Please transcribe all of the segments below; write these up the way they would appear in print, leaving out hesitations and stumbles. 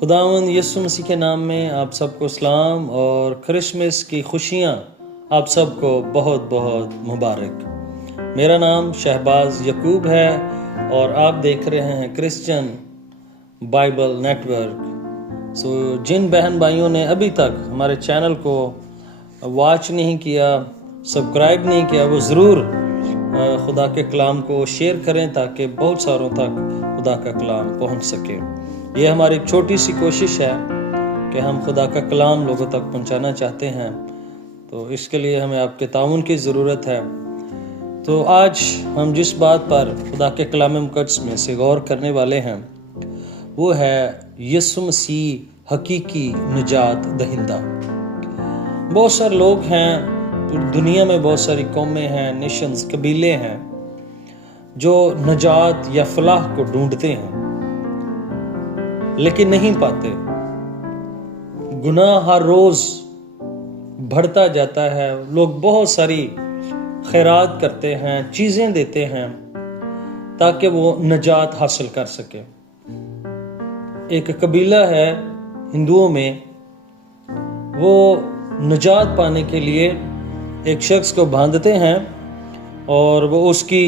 خداوند یسوع مسیح کے نام میں آپ سب کو سلام اور کرسمس کی خوشیاں آپ سب کو بہت بہت مبارک۔ میرا نام شہباز یعقوب ہے اور آپ دیکھ رہے ہیں کرسچن بائبل نیٹ ورک۔ جن بہن بھائیوں نے ابھی تک ہمارے چینل کو واچ نہیں کیا، سبسکرائب نہیں کیا، وہ ضرور خدا کے کلام کو شیئر کریں تاکہ بہت ساروں تک خدا کا کلام پہنچ سکے۔ یہ ہماری ایک چھوٹی سی کوشش ہے کہ ہم خدا کا کلام لوگوں تک پہنچانا چاہتے ہیں، تو اس کے لیے ہمیں آپ کے تعاون کی ضرورت ہے۔ تو آج ہم جس بات پر خدا کے کلام مقدس میں سے غور کرنے والے ہیں وہ ہے یسوع مسیح حقیقی نجات دہندہ۔ بہت سارے لوگ ہیں دنیا میں، بہت ساری قومیں ہیں، نیشنز، قبیلے ہیں جو نجات یا فلاح کو ڈھونڈتے ہیں لیکن نہیں پاتے۔ گناہ ہر روز بڑھتا جاتا ہے، لوگ بہت ساری خیرات کرتے ہیں، چیزیں دیتے ہیں تاکہ وہ نجات حاصل کر سکے۔ ایک قبیلہ ہے ہندوؤں میں، وہ نجات پانے کے لیے ایک شخص کو باندھتے ہیں اور وہ اس کی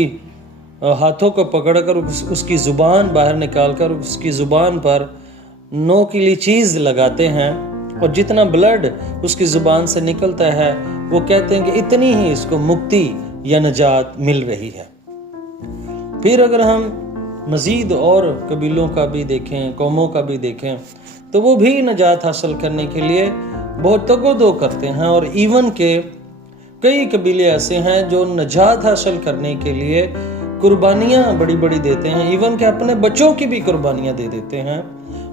ہاتھوں کو پکڑ کر اس کی زبان باہر نکال کر اس کی زبان پر نوکیلی چیز لگاتے ہیں، اور جتنا بلڈ اس کی زبان سے نکلتا ہے وہ کہتے ہیں کہ اتنی ہی اس کو مکتی یا نجات مل رہی ہے۔ پھر اگر ہم مزید اور قبیلوں کا بھی دیکھیں، قوموں کا بھی دیکھیں، تو وہ بھی نجات حاصل کرنے کے لیے بہت تگ و دو کرتے ہیں، اور ایون کہ کئی قبیلے ایسے ہیں جو نجات حاصل کرنے کے لیے قربانیاں بڑی بڑی دیتے ہیں، ایون کہ اپنے بچوں کی بھی قربانیاں دے دیتے ہیں،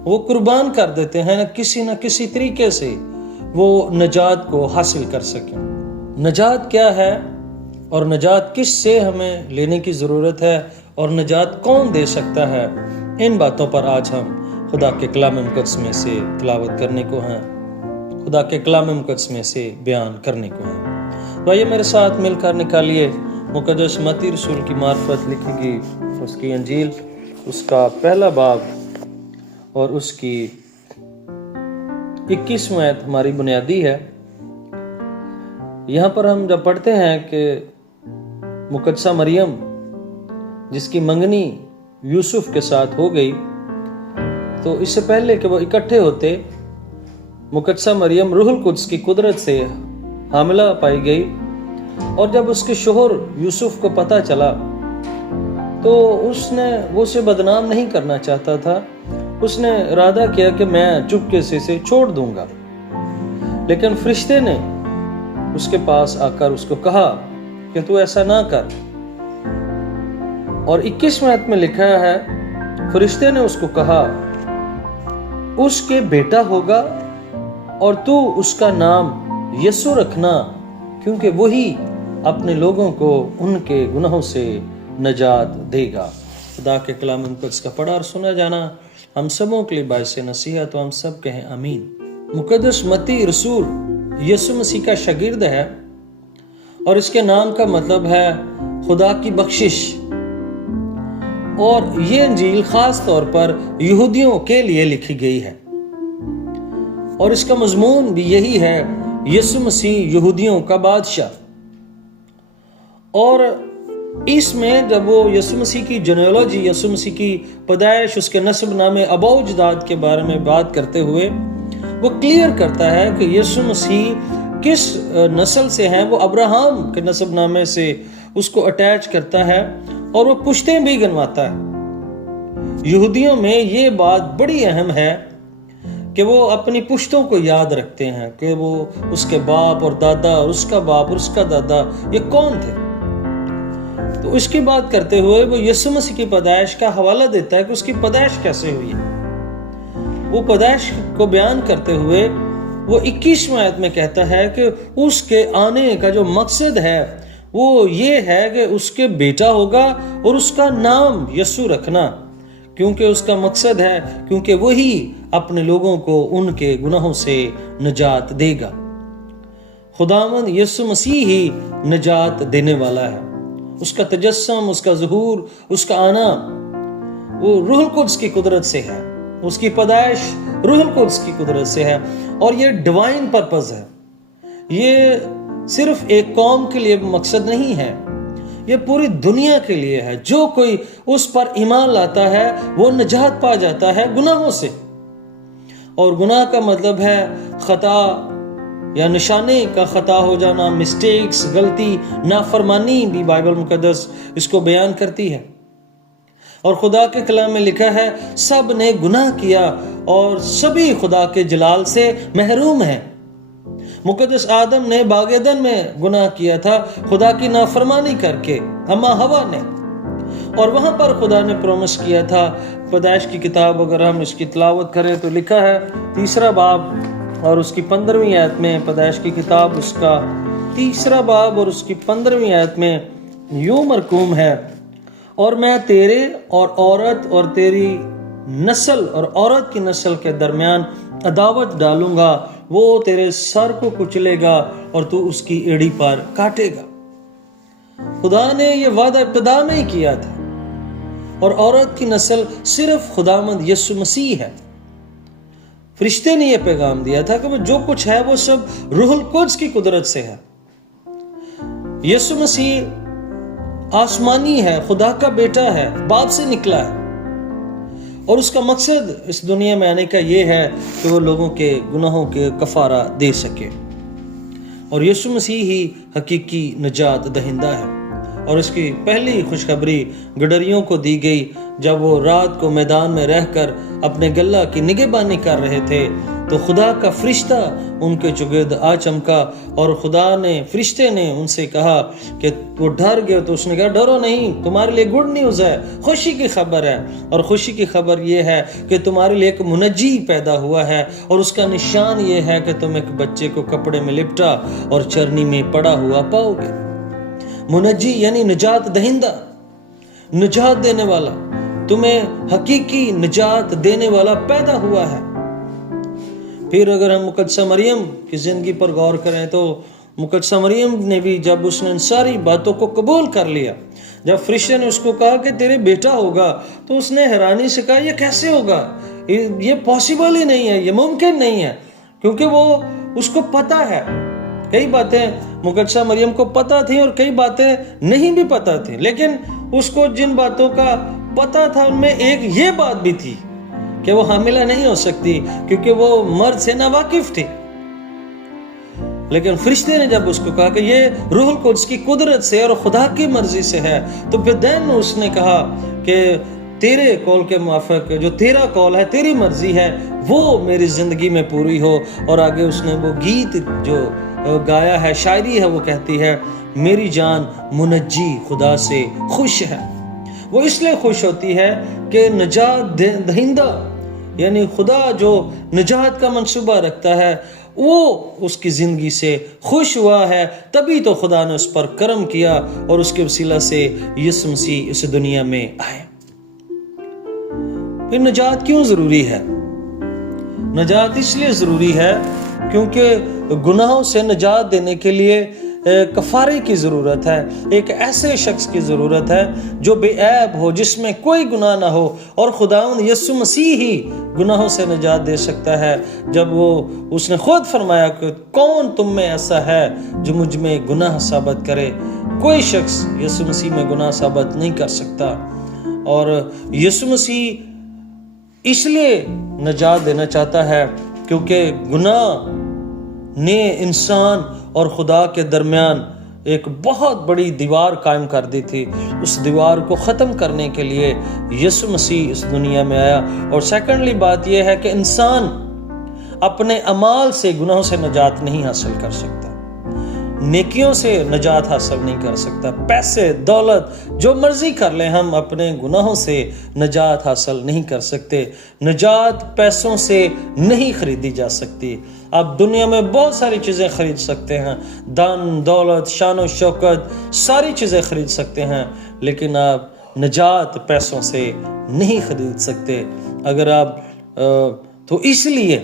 وہ قربان کر دیتے ہیں نہ کسی طریقے سے وہ نجات کو حاصل کر سکیں۔ نجات کیا ہے اور نجات کس سے ہمیں لینے کی ضرورت ہے اور نجات کون دے سکتا ہے، ان باتوں پر آج ہم خدا کے کلام مقدس میں سے تلاوت کرنے کو ہیں، خدا کے کلام مقدس میں سے بیان کرنے کو ہیں۔ تو آئیے میرے ساتھ مل کر نکالیے مقدس متی رسول کی معرفت لکھی گئی اس کی انجیل، اس کا پہلا باب اور اس کی 21ویں آیت ہماری بنیادی ہے۔ یہاں پر ہم جب پڑھتے ہیں کہ مقدسہ مریم جس کی منگنی یوسف کے ساتھ ہو گئی، تو اس سے پہلے کہ وہ اکٹھے ہوتے، مقدسہ مریم روح القدس کی قدرت سے حاملہ پائی گئی، اور جب اس کے شوہر یوسف کو پتہ چلا تو وہ اسے بدنام نہیں کرنا چاہتا تھا، اس نے ارادہ کیا کہ میں چپکے سے اسے چھوڑ دوں گا، لیکن فرشتے نے اس کے پاس آ کر اس کو کہا کہ تو ایسا نہ کر، اور 21ویں آیت میں لکھا ہے فرشتے نے اس کو کہا اس کے بیٹا ہوگا اور تو اس کا نام یسوع رکھنا، کیونکہ وہی اپنے لوگوں کو ان کے گناہوں سے نجات دے گا۔ خدا کے کلام مقدس کا پڑھا اور سنا جانا ہم سبوں کے لیے باعث نصیحت، تو ہم سب کہیں آمین۔ مقدس متی رسول یسوع مسیح کا شاگرد ہے، اور اس کے نام کا مطلب ہے خدا کی بخشش، اور یہ انجیل خاص طور پر یہودیوں کے لیے لکھی گئی ہے، اور اس کا مضمون بھی یہی ہے، یسوع مسیح یہودیوں کا بادشاہ۔ اور اس میں جب وہ یسوع مسیح کی جنیالوجی، یسوع مسیح کی پیدائش، اس کے نسب نامے، آباء و اجداد کے بارے میں بات کرتے ہوئے وہ کلیئر کرتا ہے کہ یسوع مسیح کس نسل سے ہیں۔ وہ ابراہم کے نسب نامے سے اس کو اٹیچ کرتا ہے، اور وہ پشتیں بھی گنواتا ہے۔ یہودیوں میں یہ بات بڑی اہم ہے کہ وہ اپنی پشتوں کو یاد رکھتے ہیں کہ وہ اس کے باپ اور دادا اور اس کا باپ اور اس کا دادا یہ کون تھے۔ تو اس کی بات کرتے ہوئے وہ یسوع مسیح کی پیدائش کا حوالہ دیتا ہے کہ اس کی پیدائش کیسے ہوئی ہے۔ وہ پیدائش کو بیان کرتے ہوئے وہ 21ویں آیت میں کہتا ہے کہ اس کے آنے کا جو مقصد ہے وہ یہ ہے کہ اس کے بیٹا ہوگا اور اس کا نام یسوع رکھنا، کیونکہ اس کا مقصد ہے، کیونکہ وہی اپنے لوگوں کو ان کے گناہوں سے نجات دے گا۔ خداوند یسوع مسیح ہی نجات دینے والا ہے۔ اس کا تجسم، اس کا ظہور، اس کا آنا وہ روح القدس کی قدرت سے ہے۔ اس کی پیدائش روح القدس کی قدرت سے ہے، اور یہ ڈیوائن پرپز ہے۔ یہ صرف ایک قوم کے لیے مقصد نہیں ہے، یہ پوری دنیا کے لیے ہے۔ جو کوئی اس پر ایمان لاتا ہے وہ نجات پا جاتا ہے گناہوں سے، اور گناہ کا مطلب ہے خطا یا نشانے کا خطا ہو جانا، مسٹیکس، غلطی، نافرمانی بھی بائبل مقدس اس کو بیان کرتی ہے۔ اور خدا کے کلام میں لکھا ہے سب نے گناہ کیا اور سبھی خدا کے جلال سے محروم ہیں۔ مقدس آدم نے باغ عدن میں گناہ کیا تھا خدا کی نافرمانی کر کے، حما ہوا نے، اور وہاں پر خدا نے پرومس کیا تھا۔ پیدائش کی کتاب اگر ہم اس کی تلاوت کریں تو لکھا ہے 3 باب اور اس کی 15ویں آیت میں، پیدائش کی کتاب اس کا 3 باب اور اس کی 15ویں آیت میں یوں مرقوم ہے، اور میں تیرے اور عورت اور تیری نسل اور عورت کی نسل کے درمیان عداوت ڈالوں گا، وہ تیرے سر کو کچلے گا اور تو اس کی ایڑی پر کاٹے گا۔ خدا نے یہ وعدہ ابتدا میں ہی کیا تھا، اور عورت کی نسل صرف خداوند یسوع مسیح ہے۔ فرشتے نے یہ پیغام دیا تھا کہ وہ جو کچھ ہے وہ سب روح القدس کی قدرت سے ہے۔ یسوع مسیح آسمانی ہے، خدا کا بیٹا ہے، باپ سے نکلا ہے، اور اس کا مقصد اس دنیا میں آنے کا یہ ہے کہ وہ لوگوں کے گناہوں کے کفارہ دے سکے، اور یسوع مسیح ہی حقیقی نجات دہندہ ہے۔ اور اس کی پہلی خوشخبری گڈریوں کو دی گئی جب وہ رات کو میدان میں رہ کر اپنے گلہ کی نگہبانی کر رہے تھے، تو خدا کا فرشتہ ان کے چگرد آ چمکا، اور خدا نے فرشتے نے ان سے کہا کہ وہ ڈر گئے، تو اس نے کہا ڈرو نہیں، تمہارے لیے گڈ نیوز ہے، خوشی کی خبر ہے، اور خوشی کی خبر یہ ہے کہ تمہارے لیے ایک منجی پیدا ہوا ہے، اور اس کا نشان یہ ہے کہ تم ایک بچے کو کپڑے میں لپٹا اور چرنی میں پڑا ہوا پاؤ گے۔ منجی یعنی نجات دہندہ، نجات دینے والا، تمہیں حقیقی نجات دینے والا پیدا ہوا ہے۔ پھر اگر ہم مقدسہ مریم کی زندگی پر غور کریں تو مقدسہ مریم نے بھی جب اس نے ان ساری باتوں کو قبول کر لیا، جب فرشتے نے اس کو کہا کہ تیرے بیٹا ہوگا، تو اس نے حیرانی سے کہا یہ کیسے ہوگا، یہ پاسبل ہی نہیں ہے، یہ ممکن نہیں ہے، کیونکہ وہ اس کو پتہ ہے۔ کئی باتیں مقدسہ مریم کو پتہ تھیں اور کئی باتیں نہیں بھی پتہ تھیں، لیکن اس کو جن باتوں کا پتہ تھا ان میں ایک یہ بات بھی تھی کہ وہ حاملہ نہیں ہو سکتی کیونکہ وہ مرد سے ناواقف تھی۔ لیکن فرشتے نے جب اس کو کہا کہ یہ روح القدس کی قدرت سے اور خدا کی مرضی سے ہے، تو پھر دین اس نے کہا کہ تیرے قول کے موافق جو تیرا قول ہے، تیری مرضی ہے، وہ میری زندگی میں پوری ہو۔ اور آگے اس نے وہ گیت جو گایا ہے، شاعری ہے، وہ کہتی ہے میری جان منجی خدا سے خوش ہے۔ وہ اس لیے خوش ہوتی ہے کہ نجات دہندہ یعنی خدا جو نجات کا منصوبہ رکھتا ہے وہ اس کی زندگی سے خوش ہوا ہے، تبھی تو خدا نے اس پر کرم کیا اور اس کے وسیلہ سے یسوع مسیح اس دنیا میں آئے۔ پھر نجات کیوں ضروری ہے؟ نجات اس لیے ضروری ہے کیونکہ گناہوں سے نجات دینے کے لیے کفارے کی ضرورت ہے، ایک ایسے شخص کی ضرورت ہے جو بے عیب ہو، جس میں کوئی گناہ نہ ہو، اور خداوند یسوع مسیح ہی گناہوں سے نجات دے سکتا ہے۔ جب اس نے خود فرمایا کہ کون تم میں ایسا ہے جو مجھ میں گناہ ثابت کرے، کوئی شخص یسوع مسیح میں گناہ ثابت نہیں کر سکتا۔ اور یسوع مسیح اس لیے نجات دینا چاہتا ہے کیونکہ گناہ نے انسان اور خدا کے درمیان ایک بہت بڑی دیوار قائم کر دی تھی۔ اس دیوار کو ختم کرنے کے لیے یسوع مسیح اس دنیا میں آیا۔ اور سیکنڈلی بات یہ ہے کہ انسان اپنے اعمال سے گناہوں سے نجات نہیں حاصل کر سکتا، نیکیوں سے نجات حاصل نہیں کر سکتا، پیسے دولت جو مرضی کر لیں، ہم اپنے گناہوں سے نجات حاصل نہیں کر سکتے۔ نجات پیسوں سے نہیں خریدی جا سکتی۔ آپ دنیا میں بہت ساری چیزیں خرید سکتے ہیں، دن دولت شان و شوکت ساری چیزیں خرید سکتے ہیں، لیکن آپ نجات پیسوں سے نہیں خرید سکتے۔ اگر آپ تو اس لیے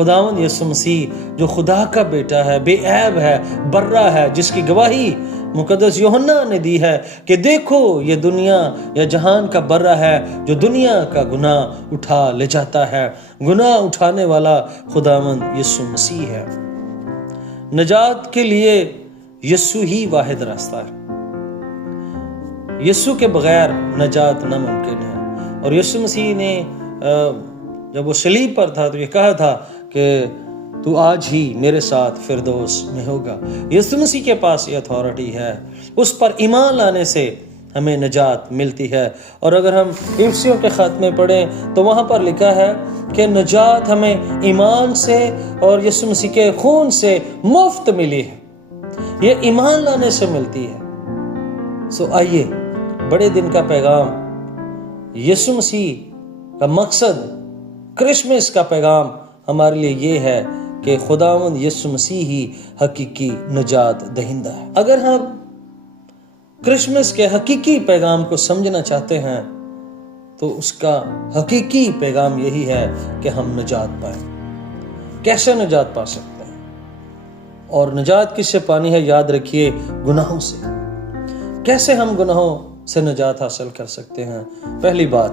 خداوند یسوع مسیح جو خدا کا بیٹا ہے، بے عیب ہے، برہ ہے، جس کی گواہی مقدس یوحنا نے دی ہے کہ دیکھو یہ دنیا یا جہان کا برہ ہے جو دنیا کا گناہ اٹھا لے جاتا ہے۔ گناہ اٹھانے والا خداوند یسوع مسیح ہے۔ نجات کے لیے یسوع ہی واحد راستہ ہے۔ یسوع کے بغیر نجات ناممکن ہے۔ اور یسوع مسیح نے جب وہ صلیب پر تھا تو یہ کہا تھا کہ تو آج ہی میرے ساتھ فردوس میں ہوگا۔ یسوع مسیح کے پاس یہ اتھارٹی ہے، اس پر ایمان لانے سے ہمیں نجات ملتی ہے۔ اور اگر ہم افسیوں کے خط میں پڑھیں تو وہاں پر لکھا ہے کہ نجات ہمیں ایمان سے اور یسوع مسیح کے خون سے مفت ملی ہے، یہ ایمان لانے سے ملتی ہے۔ سو آئیے بڑے دن کا پیغام، یسوع مسیح کا مقصد، کرسمس کا پیغام ہمارے لیے یہ ہے کہ خداوند یسوع مسیح ہی حقیقی نجات دہندہ ہے۔ اگر ہم کرسمس کے حقیقی پیغام کو سمجھنا چاہتے ہیں تو اس کا حقیقی پیغام یہی ہے کہ ہم نجات پائیں۔ کیسے نجات پا سکتے ہیں؟ اور نجات کس سے پانی ہے؟ یاد رکھیے، گناہوں سے۔ کیسے ہم گناہوں سے نجات حاصل کر سکتے ہیں؟ پہلی بات،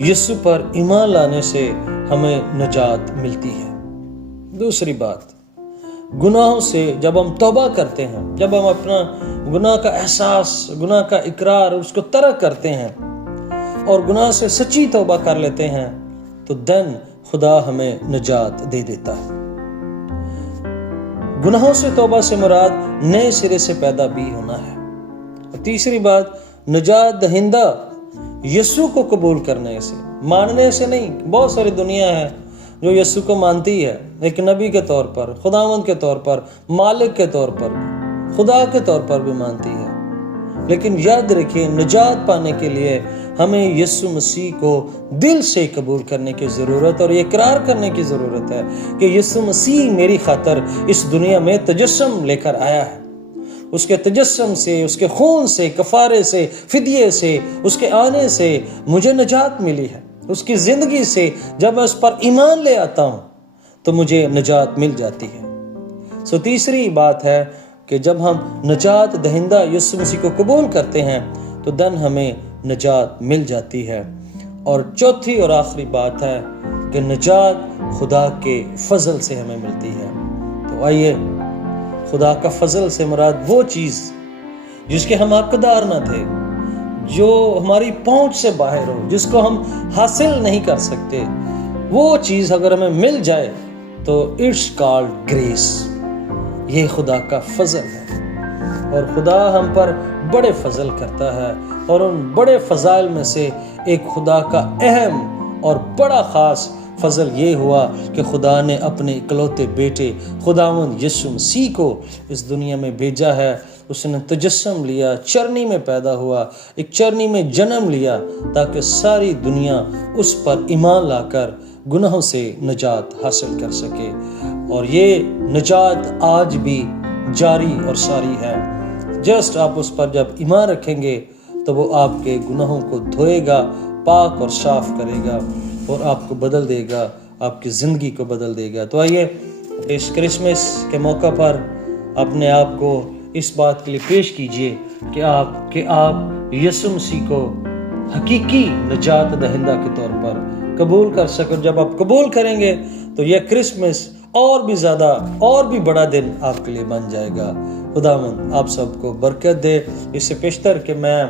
یسوع پر ایمان لانے سے ہمیں نجات ملتی ہے۔ دوسری بات، گناہوں سے جب ہم توبہ کرتے ہیں، جب ہم اپنا گناہ کا احساس، گناہ کا اقرار، اس کو ترک کرتے ہیں اور گناہ سے سچی توبہ کر لیتے ہیں تو دن خدا ہمیں نجات دے دیتا ہے۔ گناہوں سے توبہ سے مراد نئے سرے سے پیدا بھی ہونا ہے۔ اور تیسری بات، نجات دہندہ یسوع کو قبول کرنے سے، ماننے سے نہیں۔ بہت ساری دنیا ہے جو یسوع کو مانتی ہے، ایک نبی کے طور پر، خداوند کے طور پر، مالک کے طور پر، خدا کے طور پر بھی مانتی ہے۔ لیکن یاد رکھیں، نجات پانے کے لیے ہمیں یسوع مسیح کو دل سے قبول کرنے کی ضرورت اور اقرار کرنے کی ضرورت ہے کہ یسوع مسیح میری خاطر اس دنیا میں تجسم لے کر آیا ہے۔ اس کے تجسم سے، اس کے خون سے، کفارے سے، فدیے سے، اس کے آنے سے مجھے نجات ملی ہے۔ اس کی زندگی سے جب میں اس پر ایمان لے آتا ہوں تو مجھے نجات مل جاتی ہے۔ تیسری بات ہے کہ جب ہم نجات دہندہ یسوع مسیح کو قبول کرتے ہیں تو دن ہمیں نجات مل جاتی ہے۔ اور چوتھی اور آخری بات ہے کہ نجات خدا کے فضل سے ہمیں ملتی ہے۔ تو آئیے، خدا کا فضل سے مراد وہ چیز جس کے ہم حقدار نہ تھے، جو ہماری پہنچ سے باہر ہو، جس کو ہم حاصل نہیں کر سکتے، وہ چیز اگر ہمیں مل جائے تو اٹس کالڈ گریس۔ یہ خدا کا فضل ہے، اور خدا ہم پر بڑے فضل کرتا ہے۔ اور ان بڑے فضائل میں سے ایک خدا کا اہم اور بڑا خاص فضل یہ ہوا کہ خدا نے اپنے اکلوتے بیٹے خداوند یسوع مسیح کو اس دنیا میں بھیجا ہے۔ اس نے تجسم لیا، چرنی میں پیدا ہوا، ایک چرنی میں جنم لیا تاکہ ساری دنیا اس پر ایمان لا کر گناہوں سے نجات حاصل کر سکے۔ اور یہ نجات آج بھی جاری اور ساری ہے۔ جسٹ آپ اس پر جب ایمان رکھیں گے تو وہ آپ کے گناہوں کو دھوئے گا، پاک اور صاف کرے گا اور آپ کو بدل دے گا، آپ کی زندگی کو بدل دے گا۔ تو آئیے اس کرسمس کے موقع پر اپنے آپ کو اس بات کے لیے پیش کیجئے کہ آپ یسوع مسیح کو حقیقی نجات دہندہ کے طور پر قبول کر سکیں۔ جب آپ قبول کریں گے تو یہ کرسمس اور بھی زیادہ اور بھی بڑا دن آپ کے لیے بن جائے گا۔ خداوند آپ سب کو برکت دے۔ اس سے پیشتر کہ میں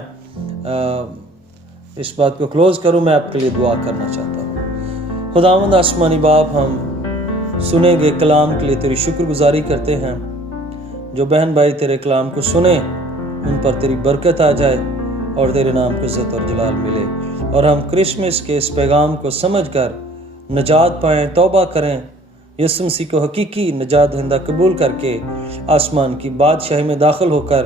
اس بات کو کلوز کروں، میں آپ کے لیے دعا کرنا چاہتا ہوں۔ خداوند آسمانی باپ، ہم سنے گے کلام کے لیے تیری شکر گزاری کرتے ہیں۔ جو بہن بھائی تیرے کلام کو سنیں ان پر تیری برکت آ جائے اور تیرے نام کو عزت اور جلال ملے، اور ہم کرسمس کے اس پیغام کو سمجھ کر نجات پائیں، توبہ کریں، یسوع مسیح کو حقیقی نجات دہندہ قبول کر کے آسمان کی بادشاہی میں داخل ہو کر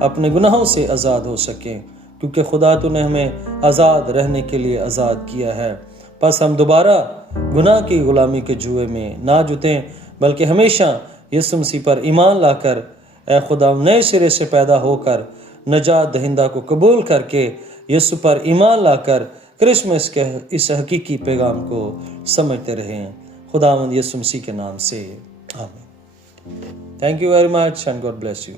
اپنے گناہوں سے آزاد ہو سکیں، کیونکہ خدا تو نے ہمیں آزاد رہنے کے لیے آزاد کیا ہے۔ پس ہم دوبارہ گناہ کی غلامی کے جوئے میں نہ جتیں، بلکہ ہمیشہ یسوع مسیح پر ایمان لا کر اے خدا نئے سرے سے پیدا ہو کر نجات دہندہ کو قبول کر کے یسوع پر ایمان لا کر کرسمس کے اس حقیقی پیغام کو سمجھتے رہیں۔ خداوند یسوع مسیح کے نام سے آمین. Thank you very much and God bless you.